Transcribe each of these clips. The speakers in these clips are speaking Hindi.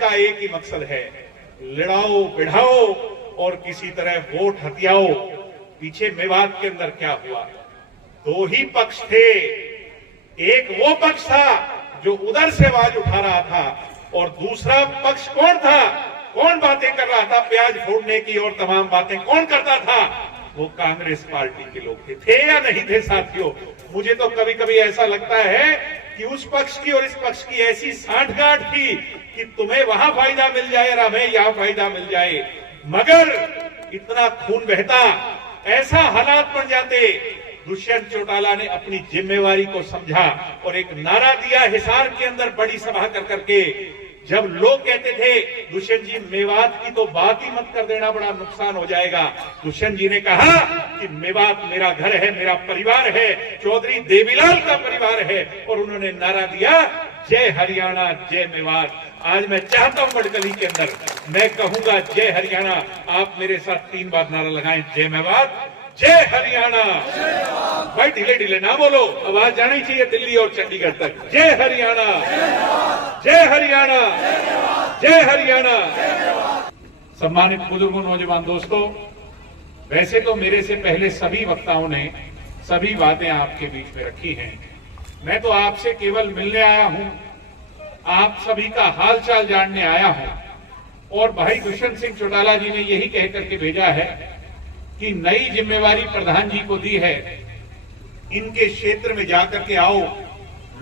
इनका एक ही मकसद है, लड़ाओ बिढ़ाओ और किसी तरह वोट हथियाओ। पीछे मेवात के अंदर क्या हुआ, दो ही पक्ष थे। एक वो पक्ष था जो उधर से आवाज उठा रहा था और दूसरा पक्ष कौन था, कौन बातें कर रहा था प्याज फोड़ने की और तमाम बातें कौन करता था, वो कांग्रेस पार्टी के लोग थे या नहीं थे साथियों। मुझे तो कभी कभी ऐसा लगता है कि उस पक्ष की और इस पक्ष की ऐसी सांठगांठ थी कि तुम्हें वहां फायदा मिल जाए और हमें यहां फायदा मिल जाए, मगर इतना खून बहता, ऐसा हालात बन जाते। दुष्यंत चौटाला ने अपनी जिम्मेवारी को समझा और एक नारा दिया हिसार के अंदर बड़ी सभा कर करके, जब लोग कहते थे दुष्यंत जी मेवात की तो बात ही मत कर देना, बड़ा नुकसान हो जाएगा, दुष्यंत जी ने कहा कि मेवात मेरा घर है, मेरा परिवार है, चौधरी देवीलाल का परिवार है, और उन्होंने नारा दिया जय हरियाणा जय मेवात। आज मैं चाहता हूं मडकली के अंदर मैं कहूंगा जय हरियाणा, आप मेरे साथ 3 बार नारा लगाएं, जय मेवात जय हरियाणा। भाई ढीले ढीले ना बोलो, आवाज जानी चाहिए दिल्ली और चंडीगढ़ तक, जय हरियाणा जय हरियाणा जय हरियाणा। सम्मानित बुजुर्गों, नौजवान दोस्तों, वैसे तो मेरे से पहले सभी वक्ताओं ने सभी बातें आपके बीच में रखी हैं। मैं तो आपसे केवल मिलने आया हूं, आप सभी का हालचाल जानने आया हूं। और भाई दुष्यंत सिंह चौटाला जी ने यही कह करके भेजा है कि नई जिम्मेवारी प्रधान जी को दी है, इनके क्षेत्र में जाकर के आओ,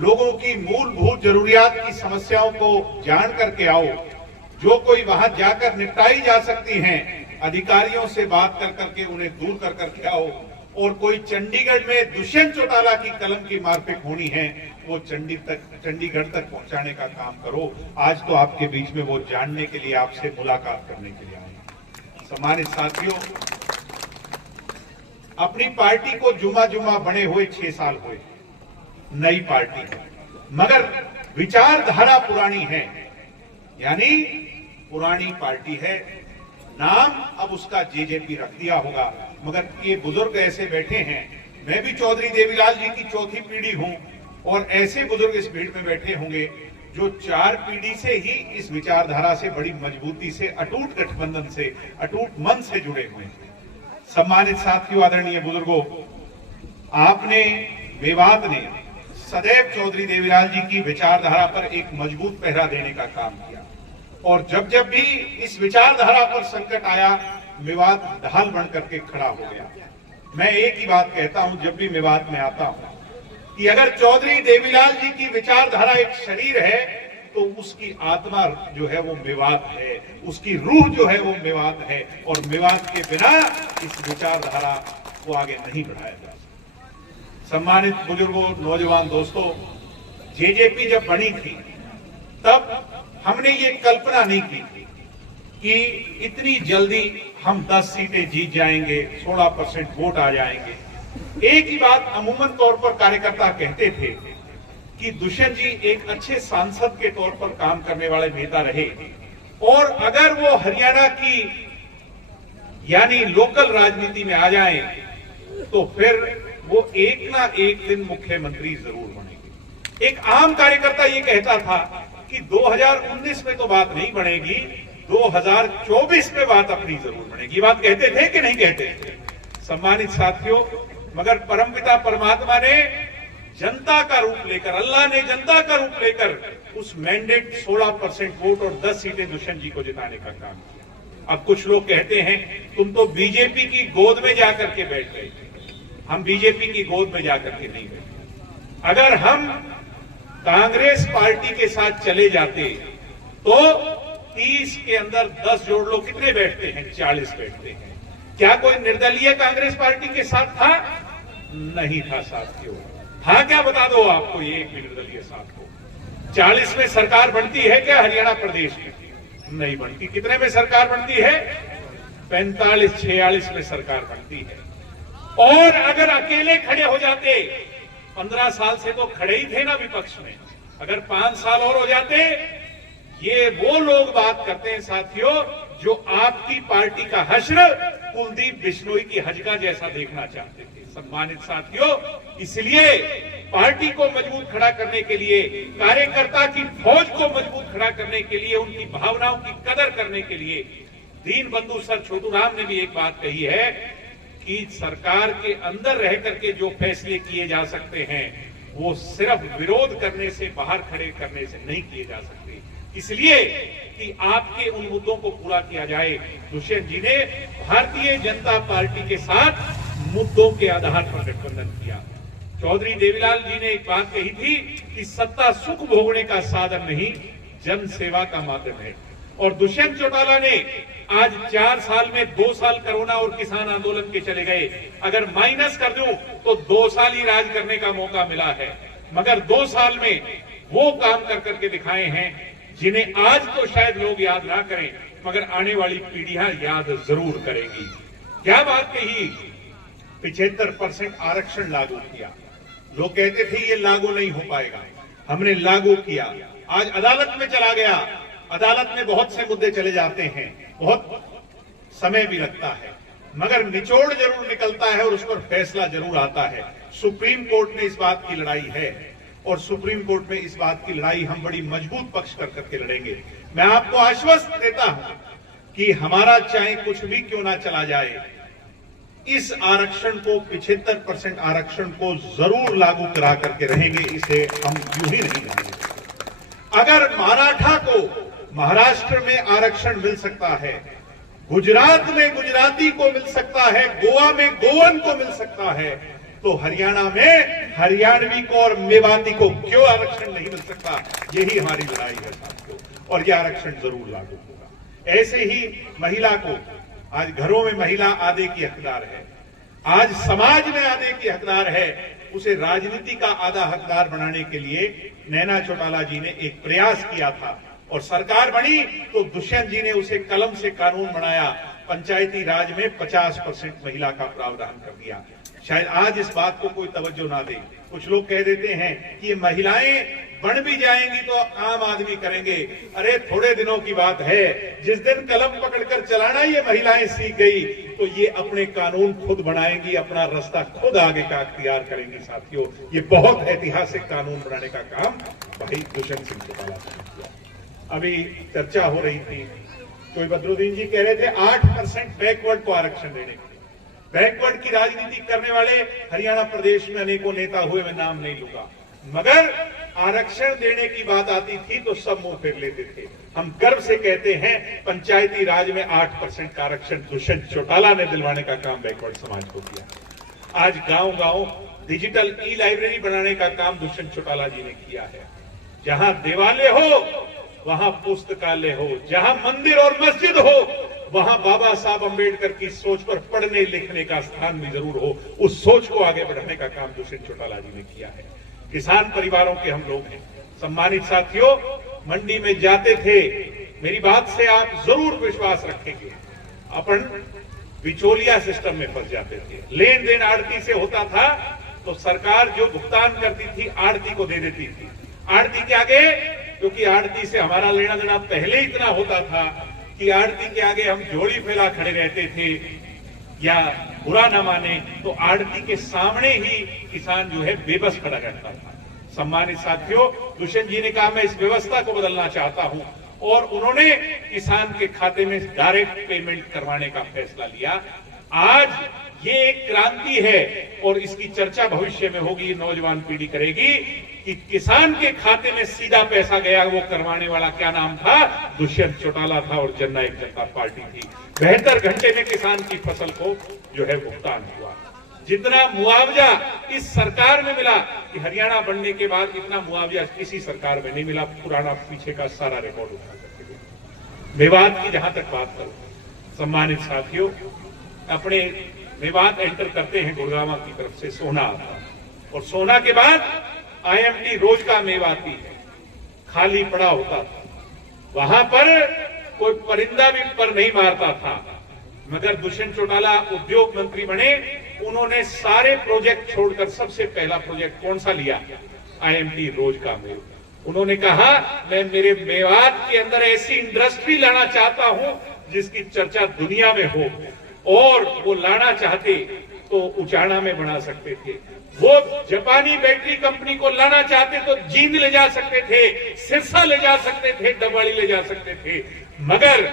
लोगों की मूलभूत जरूरियात की समस्याओं को जान करके आओ, जो कोई वहां जाकर निपटाई जा सकती हैं, अधिकारियों से बात कर करके उन्हें दूर कर करके आओ। और कोई चंडीगढ़ में दुष्यंत चौटाला की कलम की मारपीट होनी है, वो चंडीगढ़ तक पहुंचाने का काम करो। आज तो आपके बीच में वो जानने के लिए, आपसे मुलाकात करने के लिए आए। सम्मानित साथियों, अपनी पार्टी को जुमा जुमा बने हुए 6 साल हुए, नई पार्टी है, मगर विचारधारा पुरानी है, यानी पुरानी पार्टी है। नाम अब उसका जेजेपी रख दिया होगा, मगर ये बुजुर्ग ऐसे बैठे हैं, मैं भी चौधरी देवीलाल जी की चौथी पीढ़ी हूं, और ऐसे बुजुर्ग इस भीड़ में बैठे होंगे जो 4 पीढ़ी से ही इस विचारधारा से बड़ी मजबूती से, अटूट गठबंधन से, अटूट मन से जुड़े हुए हैं। सम्मानित साथियों, आदरणीय बुजुर्गों, आपने, मेवात ने सदैव चौधरी देवीलाल जी की विचारधारा पर एक मजबूत पहरा देने का काम किया, और जब जब भी इस विचारधारा पर संकट आया, मेवात ढाल बन करके खड़ा हो गया। मैं एक ही बात कहता हूं जब भी मेवात में आता हूं कि अगर चौधरी देवीलाल जी की विचारधारा एक शरीर है, तो उसकी आत्मा जो है वो मेवात है, उसकी रूह जो है वो मेवात है, और मेवात के बिना इस विचारधारा को आगे नहीं बढ़ाया जा सकता। सम्मानित बुजुर्गों, नौजवान दोस्तों, जेजेपी जब बनी थी तब हमने ये कल्पना नहीं की थी कि इतनी जल्दी हम 10 सीटें जीत जाएंगे, 16% वोट आ जाएंगे। एक ही बात अमूमन तौर पर कार्यकर्ता कहते थे कि दुष्यंत जी एक अच्छे सांसद के तौर पर काम करने वाले नेता रहे, और अगर वो हरियाणा की यानी लोकल राजनीति में आ जाएं, तो फिर वो एक ना एक दिन मुख्यमंत्री जरूर बनेंगे। एक आम कार्यकर्ता ये कहता था कि 2019 में तो बात नहीं बनेगी, 2024 में बात अपनी जरूर बनेगी। बात कहते थे कि नहीं कहते थे? सम्मानित साथियों, मगर परमपिता परमात्मा ने जनता का रूप लेकर, अल्लाह ने जनता का रूप लेकर उस मैंडेट 16% वोट और 10 सीटें दुष्यंत जी को जिताने का काम किया। अब कुछ लोग कहते हैं तुम तो बीजेपी की गोद में जाकर के बैठ गए। हम बीजेपी की गोद में जाकर के नहीं बैठे। अगर हम कांग्रेस पार्टी के साथ चले जाते तो 30 के अंदर 10 जोड़ लो, कितने बैठते हैं? 40 बैठते हैं। क्या कोई निर्दलीय कांग्रेस पार्टी के साथ था? नहीं था साथियों। था क्या? बता दो आपको, ये एक निर्दलीय साथ हो। 40 में सरकार बनती है क्या हरियाणा प्रदेश में? नहीं बनती। कितने में सरकार बनती है? 45-46 में सरकार बनती है। और अगर अकेले खड़े हो जाते, 15 साल से तो खड़े ही थे ना विपक्ष में, अगर 5 साल और हो जाते, ये वो लोग बात करते हैं साथियों जो आपकी पार्टी का हश्र कुलदीप बिश्नोई की हजका जैसा देखना चाहते थे। सम्मानित साथियों, इसलिए पार्टी को मजबूत खड़ा करने के लिए, कार्यकर्ता की फौज को मजबूत खड़ा करने के लिए, उनकी भावनाओं की कदर करने के लिए दीनबंधु सर छोटू राम ने भी एक बात कही है कि सरकार के अंदर रह करके जो फैसले किए जा सकते हैं वो सिर्फ विरोध करने से, बाहर खड़े करने से नहीं किए जा सकते। इसलिए कि आपके उन मुद्दों को पूरा किया जाए। दुष्यंत जी ने भारतीय जनता पार्टी के साथ मुद्दों के आधार पर गठबंधन किया। चौधरी देवीलाल जी ने एक बात कही थी कि सत्ता सुख भोगने का साधन नहीं, जन सेवा का माध्यम है। और दुष्यंत चौटाला ने आज 4 साल में 2 साल कोरोना और किसान आंदोलन के चले गए। अगर माइनस कर दूं तो 2 साल ही राज करने का मौका मिला है, मगर 2 साल में वो काम कर करके दिखाए हैं जिन्हें आज तो शायद लोग याद ना करें, मगर आने वाली पीढ़ियां याद जरूर करेंगी। क्या बात कही, 75% आरक्षण लागू किया। लोग कहते थे ये लागू नहीं हो पाएगा, हमने लागू किया। आज अदालत में चला गया, अदालत में बहुत से मुद्दे चले जाते हैं, बहुत समय भी लगता है, मगर निचोड़ जरूर निकलता है और उस पर फैसला जरूर आता है। सुप्रीम कोर्ट में इस बात की लड़ाई है और सुप्रीम कोर्ट में इस बात की लड़ाई हम बड़ी मजबूत पक्ष कर करके लड़ेंगे। मैं आपको आश्वस्त देता हूं कि हमारा चाहे कुछ भी क्यों ना चला जाए, इस आरक्षण को 75% आरक्षण को जरूर लागू करा करके रहेंगे, इसे हम यूं ही नहीं रहेंगे। अगर मराठा को महाराष्ट्र में आरक्षण मिल सकता है, गुजरात में गुजराती को मिल सकता है, गोवा में गोवन को मिल सकता है, तो हरियाणा में हरियाणवी को और मेवाती को क्यों आरक्षण नहीं मिल सकता? यही हमारी लड़ाई है साथियों, और यह आरक्षण जरूर लागू होगा। ऐसे ही महिला को, आज घरों में महिला आधे की हकदार है, आज समाज में आधे की हकदार है, उसे राजनीति का आधा हकदार बनाने के लिए नैना चौटाला जी ने एक प्रयास किया था और सरकार बनी तो दुष्यंत जी ने उसे कलम से कानून बनाया। पंचायती राज में 50% महिला का प्रावधान कर दिया। शायद आज इस बात को कोई तवज्जो ना दे। कुछ लोग कह देते हैं कि ये महिलाएं बन भी जाएंगी तो आम आदमी करेंगे। अरे थोड़े दिनों की बात है, जिस दिन कलम पकड़कर चलाना ये महिलाएं सीख गई तो ये अपने कानून खुद बनाएंगी, अपना रास्ता खुद आगे का अख्तियार करेंगी। साथियों, ये बहुत ऐतिहासिक कानून बनाने का काम भाई दुष्यंत सिंह चौटाला ने किया। अभी चर्चा हो रही थी, कोई बदरुद्दीन जी कह रहे थे 8% बैकवर्ड को आरक्षण देने के। बैकवर्ड की राजनीति करने वाले हरियाणा प्रदेश में अनेकों नेता हुए, मैं नाम नहीं लूंगा, मगर आरक्षण देने की बात आती थी तो सब मुंह फेर लेते थे। हम गर्व से कहते हैं पंचायती राज में 8% का आरक्षण दुष्यंत चौटाला ने दिलवाने का काम बैकवर्ड समाज को किया। आज गांव-गांव डिजिटल ई-लाइब्रेरी बनाने का काम दुष्यंत चौटाला जी ने किया है। जहां देवालय हो वहां पुस्तकालय हो, जहां मंदिर और मस्जिद हो वहां बाबा साहब अंबेडकर की सोच पर पढ़ने लिखने का स्थान भी जरूर हो। उस सोच को आगे बढ़ाने का काम दुष्यंत चौटाला जी ने किया है। किसान परिवारों के हम लोग हैं। सम्मानित साथियों, मंडी में जाते थे, मेरी बात से आप जरूर विश्वास रखेंगे, अपन बिचौलिया सिस्टम में फंस जाते थे। लेन देन आड़ती से होता था तो सरकार जो भुगतान करती थी आड़ती को दे देती थी। आड़ती के आगे, क्योंकि आड़ती से हमारा लेना देना पहले इतना होता था कि आड़ती के आगे हम जोड़ी फैला खड़े रहते थे, या बुरा न माने तो आड़ती के सामने ही किसान जो है बेबस खड़ा रहता था। सम्मानित साथियों, दुष्यंत जी ने कहा मैं इस व्यवस्था को बदलना चाहता हूं और उन्होंने किसान के खाते में डायरेक्ट पेमेंट करवाने का फैसला लिया। आज ये एक क्रांति है और इसकी चर्चा भविष्य में होगी, नौजवान पीढ़ी करेगी कि किसान के खाते में सीधा पैसा गया, वो करवाने वाला क्या नाम था? दुष्यंत चौटाला था और जननायक जनता पार्टी थी। 72 घंटे में किसान की फसल को जो है भुगतान हुआ। जितना मुआवजा इस सरकार में मिला, कि हरियाणा बनने के बाद इतना मुआवजा किसी सरकार में नहीं मिला। पुराना पीछे का सारा रिकॉर्ड उठा करके मेवात की जहां तक बात करूं, सम्मानित साथियों, अपने मेवात एंटर करते हैं गुड़गांव की तरफ से सोना आता और सोना के बाद IMT रोज का मेवाती है, खाली पड़ा होता था। वहां पर कोई परिंदा भी पर नहीं मारता था, मगर दुष्यंत चौटाला उद्योग मंत्री बने, उन्होंने सारे प्रोजेक्ट छोड़कर सबसे पहला प्रोजेक्ट कौन सा लिया? IMT रोज का मेव। उन्होंने कहा मैं मेरे मेवात के अंदर ऐसी इंडस्ट्री लाना चाहता हूं जिसकी चर्चा दुनिया में हो, और वो लाना चाहते तो उचाना में बना सकते थे। वो जापानी बैटरी कंपनी को लाना चाहते तो जींद ले जा सकते थे, सिरसा ले जा सकते थे, डबवाड़ी ले जा सकते थे, मगर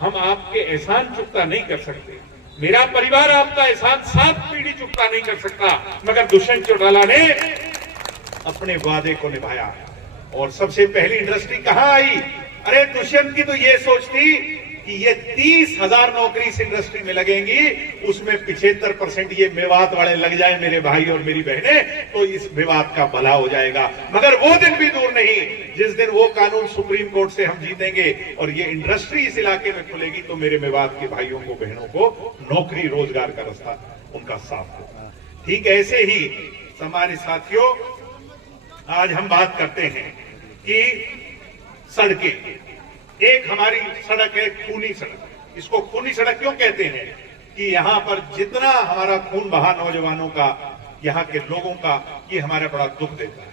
हम आपके एहसान चुकता नहीं कर सकते। मेरा परिवार आपका एहसान 7 पीढ़ी चुकता नहीं कर सकता, मगर दुष्यंत चौटाला ने अपने वादे को निभाया। और सबसे पहली इंडस्ट्री कहां आई? अरे दुष्यंत की तो ये सोच थी कि ये 30,000 नौकरी इस इंडस्ट्री में लगेंगी, उसमें 75% ये मेवात वाले लग जाए, मेरे भाई और मेरी बहनें, तो इस मेवात का भला हो जाएगा। मगर वो दिन भी दूर नहीं जिस दिन वो कानून सुप्रीम कोर्ट से हम जीतेंगे और ये इंडस्ट्री इस इलाके में खुलेगी, तो मेरे मेवात के भाइयों को, बहनों को नौकरी रोजगार का रास्ता उनका साफ होगा। ठीक ऐसे ही सम्मानित साथियों, आज हम बात करते हैं कि सड़कें, एक हमारी सड़क है खूनी सड़क। इसको खूनी सड़क क्यों कहते हैं? कि यहां पर जितना हमारा खून बहा नौजवानों का, यहां के लोगों का, ये हमारा बड़ा दुख देता है।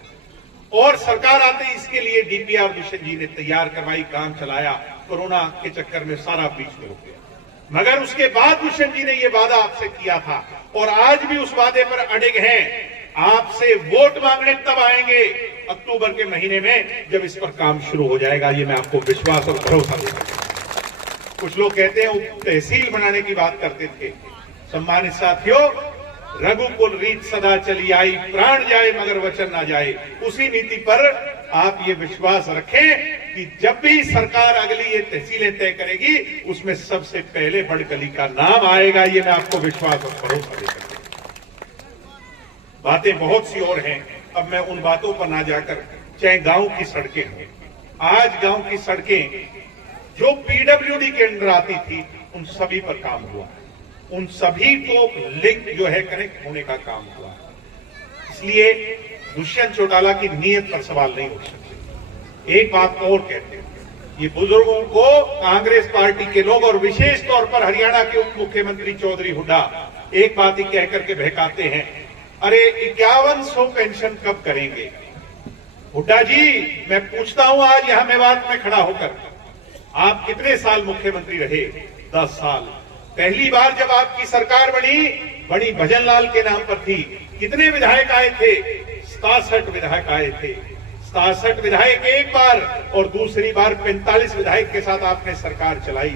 और सरकार आते ही इसके लिए डीपीआर दुष्यंत जी ने तैयार करवाई, काम चलाया, कोरोना के चक्कर में सारा बीच में रुक गया। मगर उसके बाद दुष्यंत जी ने यह वादा आपसे किया था और आज भी उस वादे पर अडिग हैं। आपसे वोट मांगने तब आएंगे अक्टूबर के महीने में, जब इस पर काम शुरू हो जाएगा। ये मैं आपको विश्वास और भरोसा देता हूं। कुछ लोग कहते हैं तहसील बनाने की बात करते थे। सम्मानित साथियों, रघुकुल रीत सदा चली आई, प्राण जाए मगर वचन ना जाए। उसी नीति पर आप ये विश्वास रखें कि जब भी सरकार अगली ये तहसीलें तय करेगी, उसमें सबसे पहले बड़कली का नाम आएगा। ये मैं आपको विश्वास और भरोसा देता हूं। बातें बहुत सी और हैं, अब मैं उन बातों पर ना जाकर, चाहे गांव की सड़कें हों, आज गांव की सड़कें जो पीडब्ल्यूडी के अंडर आती थी, उन सभी पर काम हुआ, उन सभी को लिंक जो है कनेक्ट होने का काम हुआ। इसलिए दुष्यंत चौटाला की नीयत पर सवाल नहीं उठ सकते। एक बात और कहते हैं, ये बुजुर्गों को कांग्रेस पार्टी के लोग और विशेष तौर पर हरियाणा के उप मुख्यमंत्री चौधरी हुड्डा एक बात ही कहकर के बहकाते हैं, अरे 5100 पेंशन कब करेंगे? हुड्डा जी, मैं पूछता हूं आज यहां मेवात में खड़ा होकर, आप कितने साल मुख्यमंत्री रहे? 10 साल। पहली बार जब आपकी सरकार बनी भजन लाल के नाम पर थी। कितने विधायक आए थे? 67 विधायक आए थे। 67 विधायक एक बार और दूसरी बार 45 विधायक के साथ आपने सरकार चलाई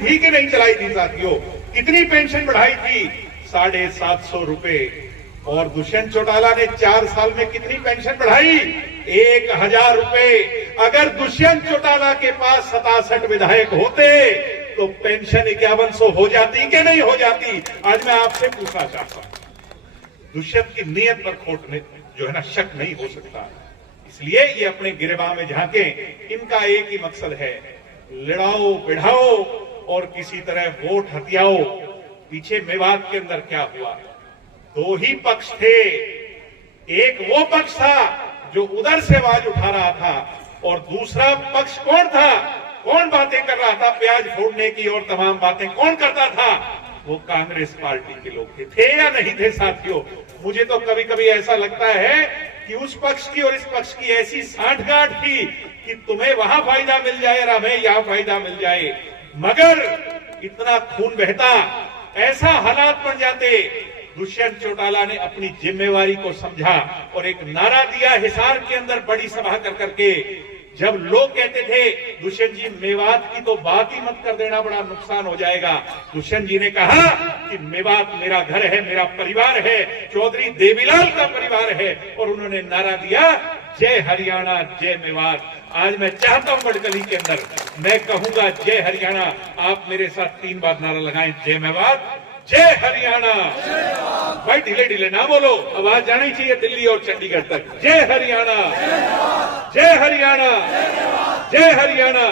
थी कि नहीं चलाई थी साथियों? कितनी पेंशन बढ़ाई थी? 750 रुपए। और दुष्यंत चौटाला ने 4 साल में कितनी पेंशन बढ़ाई? 1000 रुपए। अगर दुष्यंत चौटाला के पास 67 विधायक होते तो पेंशन 5100 हो जाती कि नहीं हो जाती? आज मैं आपसे पूछना चाहता हूं। दुष्यंत की नीयत पर खोट जो है ना, शक नहीं हो सकता। इसलिए ये अपने गिरबा में झांके, इनका एक ही मकसद है, लड़ाओ बिढ़ाओ और किसी तरह वोट हथियाओ। पीछे मेवात के अंदर क्या हुआ? 2 ही पक्ष थे। एक वो पक्ष था जो उधर से आवाज उठा रहा था और दूसरा पक्ष कौन था? कौन बातें कर रहा था? प्याज फोड़ने की और तमाम बातें कौन करता था? वो कांग्रेस पार्टी के लोग थे या नहीं थे साथियों? मुझे तो कभी कभी ऐसा लगता है कि उस पक्ष की और इस पक्ष की ऐसी सांठगांठ थी कि तुम्हें वहां फायदा मिल जाए और हमें यहां फायदा मिल जाए। मगर इतना खून बहता, ऐसा हालात बन जाते। दुष्यंत चौटाला ने अपनी जिम्मेवारी को समझा और एक नारा दिया हिसार के अंदर बड़ी सभा कर करके। जब लोग कहते थे दुष्यंत जी मेवात की तो बात ही मत कर देना, बड़ा नुकसान हो जाएगा, दुष्यंत जी ने कहा कि मेवात मेरा घर है, मेरा परिवार है, चौधरी देवीलाल का परिवार है। और उन्होंने नारा दिया, जय हरियाणा जय मेवात। आज मैं चाहता हूं बड़कली के अंदर मैं कहूंगा जय हरियाणा, आप मेरे साथ 3 बार नारा लगाएं, जय मेवात जय हरियाणा। भाई ढीले ढीले ना बोलो, आवाज जानी चाहिए दिल्ली और चंडीगढ़ तक। जय हरियाणा जय हरियाणा जय हरियाणा।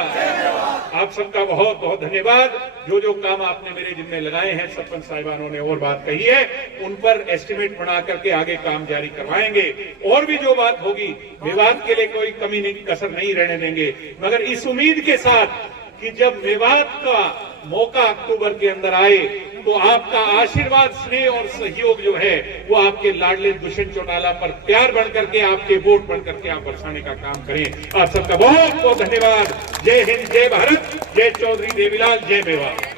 आप सबका बहुत बहुत धन्यवाद। जो काम आपने मेरे जिम्मे लगाए हैं, सरपंच साहिबानों ने और बात कही है, उन पर एस्टिमेट बना करके आगे काम जारी करवाएंगे। और भी जो बात होगी, मेवात के लिए कोई कमी नहीं, कसर नहीं रहने देंगे। मगर इस उम्मीद के साथ कि जब मेवात का मौका अक्टूबर के अंदर आए तो आपका आशीर्वाद, स्नेह और सहयोग जो है वो आपके लाडले दुष्यंत चौटाला पर प्यार बन करके, आपके वोट बन करके आप बरसाने का काम करें। आप सबका बहुत बहुत धन्यवाद। जय हिंद, जय भारत, जय चौधरी देवीलाल, जय मेवात।